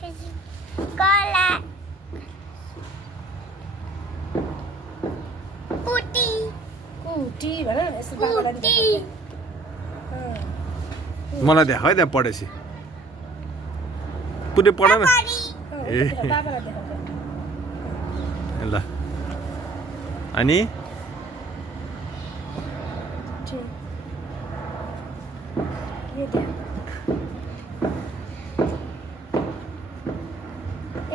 कला कुटी कुटी भन यसो बाबालाई कुटी मलाई देखाऊ है त्यहाँ पढेपछि पुरै पढ न टपरी ए बाबालाई देखाउ ल अनि ठीक के दे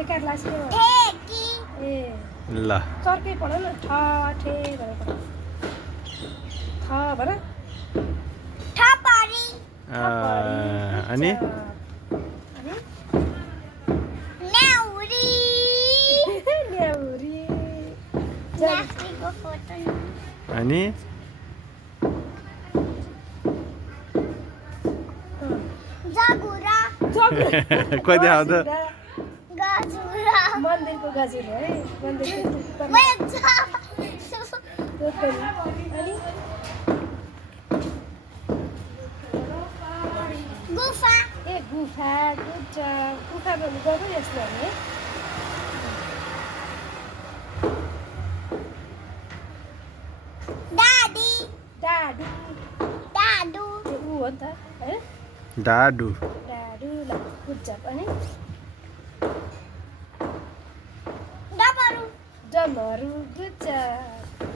एकार लास के ठेकी ए ल चर्कै पढ न ठ ठे भनेर पढ थ भन ठपरी अनि अनि न्याउरी न्याउरी न्याउरीको फोटो अनि जगुरा खोइ देखाऊ त गजुरा मन्दिरको गजुर है मन्दिरको वेचा अनि गुफा ए गुफा गुफा भन्नु गर्नु यसले है दादी डाडु दादु ए ऊ हो नि त है डाडु डाडु ल गुड जब अनि डबरु डमरू गुड जब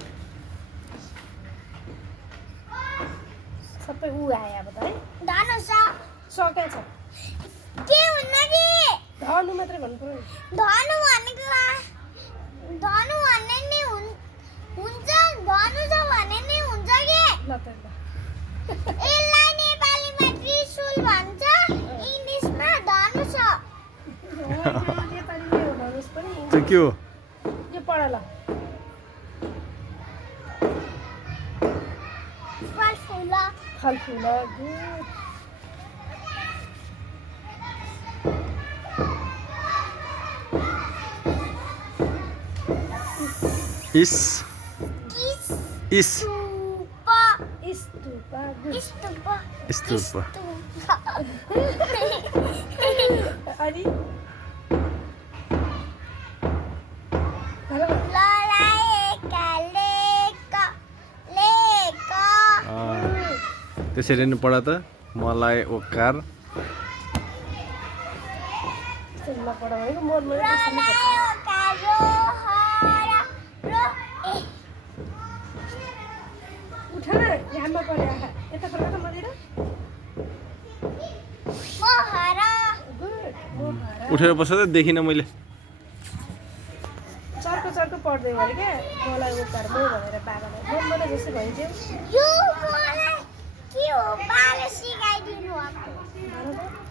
सबै ऊ आयो अब त है धनुषा सकै छ के हुन्न कि धनु मात्रै भन्नु पर्यो धनु भनेको धनु भन्ने नि हुन्छ धनु छ भने नि हुन्छ कि ल त ल यसलाई नेपालीमा त्रिशूल भन्छ इङ्ग्लिसमा धनु छ नेपालीले हो धनुष पनि त्यो के हो यो पढ ल फलफुल फलफुल गुड इस किस इस स्तूप स्तूप गुड स्तूप स्तूप अनि भन न। लडाएका लेक लेक त्यसरी नै पढ त मलाई ओकार सुन्न पढ भनेको मनमा लडाएका रोहर रो ए उठ न यहाँमा पढे आँखा यता फर्क त मतिर मोहरा गुड मोहरा उठेर बस्छ त देखिनँ मैले चर्को चर्को पढ्दै भयो क्या मलाई उकार म भनेर बाबालाई मन मलाई जस्तो भइन्थ्यो यो मलाई